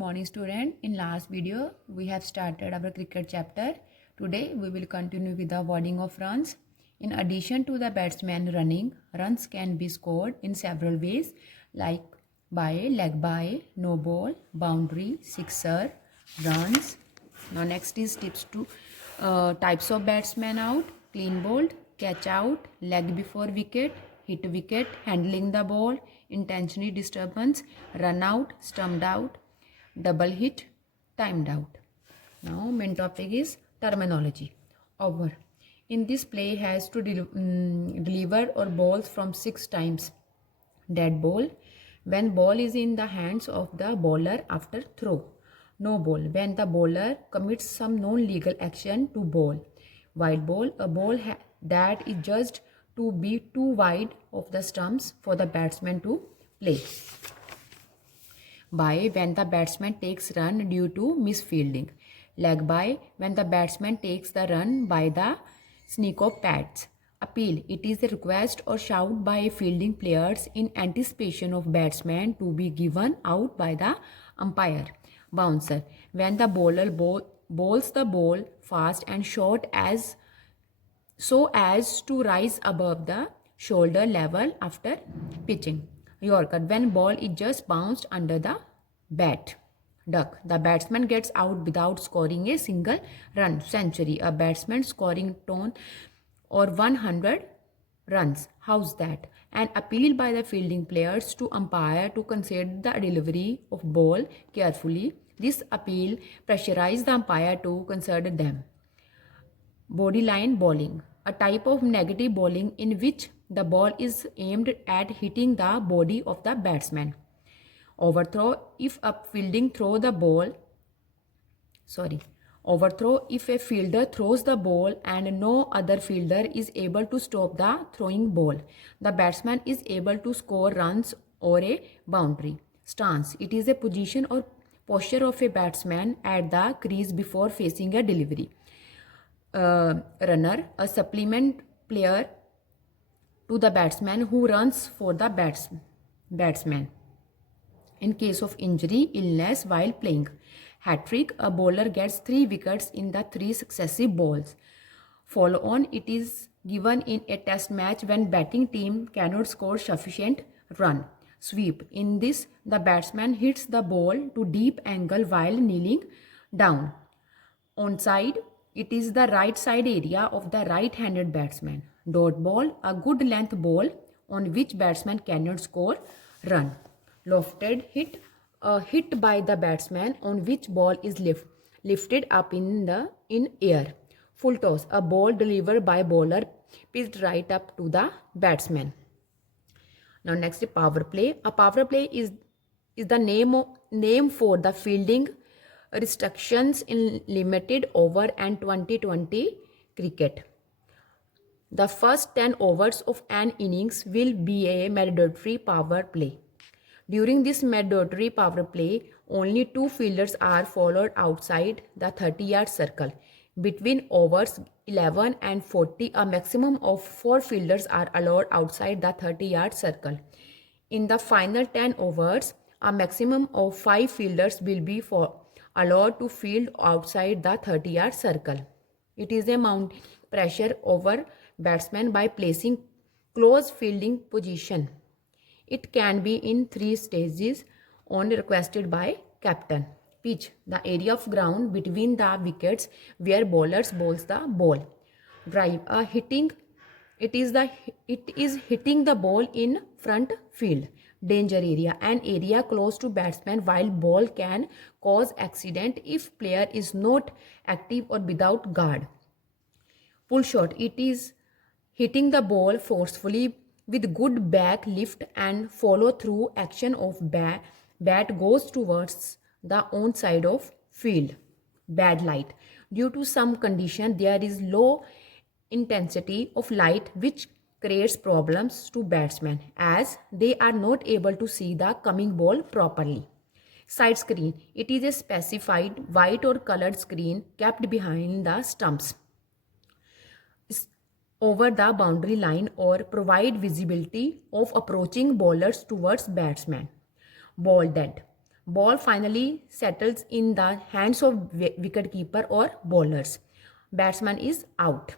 Morning student, in last video we have started our cricket chapter. Today we will continue with the wording of runs. In addition to the batsman running, runs can be scored in several ways like by, leg by, no ball, boundary, sixer, runs. Now next is tips to types of batsman out: clean bowled, catch out, leg before wicket, hit wicket, handling the ball, intentionally disturbance, run out, stumped out, double hit, timed out. Now main topic is terminology. Over. In this play has to deliver or balls from 6 times. Dead ball, when ball is in the hands of the bowler after throw. No ball, when the bowler commits some non-legal action to bowl. Wide ball, a ball that is judged to be too wide of the stumps for the batsman to play. By, when the batsman takes run due to misfielding. Leg by, when the batsman takes the run by the sneak of pads. Appeal, it is a request or shout by fielding players in anticipation of batsman to be given out by the umpire. Bouncer, when the bowler bowls the ball fast and short so as to rise above the shoulder level after pitching. Yorker, when ball is just bounced under the bat. Duck, the batsman gets out without scoring a single run. Century, a batsman scoring ton or 100 runs. How's that? An appeal by the fielding players to umpire to consider the delivery of ball carefully. This appeal pressurizes the umpire to consider them. Bodyline bowling, a type of negative bowling in which the ball is aimed at hitting the body of the batsman. Overthrow, if a fielder throws the ball and no other fielder is able to stop the throwing ball. The batsman is able to score runs or a boundary. Stance, it is a position or posture of a batsman at the crease before facing a delivery. Runner, a supplement player to the batsman who runs for the batsman in case of injury, illness while playing. Hat-trick, a bowler gets 3 wickets in the 3 successive balls. Follow-on, it is given in a test match when batting team cannot score sufficient run. Sweep, in this the batsman hits the ball to deep angle while kneeling down. Onside, it is the right side area of the right-handed batsman. Dot ball, a good length ball on which batsman cannot score run. Lofted hit, a hit by the batsman on which ball is lifted up in air. Full toss, a ball delivered by bowler pitched right up to the batsman. Now next is power play. A power play is the name for the fielding restrictions in limited over and 2020 cricket. The first 10 overs of an innings will be a mandatory power play. During this mandatory power play, only 2 fielders are followed outside the 30-yard circle. Between overs 11 and 40, a maximum of 4 fielders are allowed outside the 30-yard circle. In the final 10 overs, a maximum of 5 fielders will be allowed to field outside the 30-yard circle. It is a mounting pressure over batsmen by placing close fielding position. It can be in 3 stages on requested by captain. Pitch, the area of ground between the wickets where bowlers bowls the ball. Drive, it is hitting the ball in front field. Danger area, an area close to batsman while ball can cause accident if player is not active or without guard. Pull shot, it is hitting the ball forcefully with good back lift and follow through action of bat goes towards the on side of field. Bad light, due to some condition there is low intensity of light which creates problems to batsmen as they are not able to see the coming ball properly. Side screen, it is a specified white or colored screen kept behind the stumps over the boundary line or provide visibility of approaching bowlers towards batsmen. Ball dead, Ball finally settles in the hands of wicket keeper or bowlers. Batsman is out.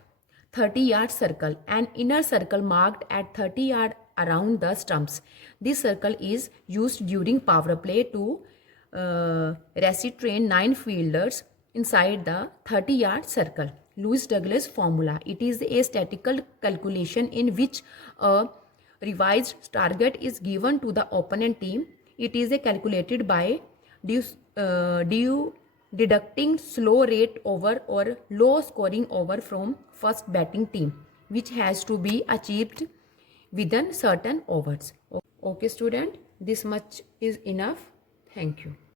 30-yard circle. An inner circle marked at 30 yard around the stumps. This circle is used during power play to restrain 9 fielders inside the 30-yard circle. Lewis Douglas formula. It is a statistical calculation in which a revised target is given to the opponent team. It is calculated by deducting slow rate over or low scoring over from first batting team, which has to be achieved within certain overs. Okay student, this much is enough. Thank you.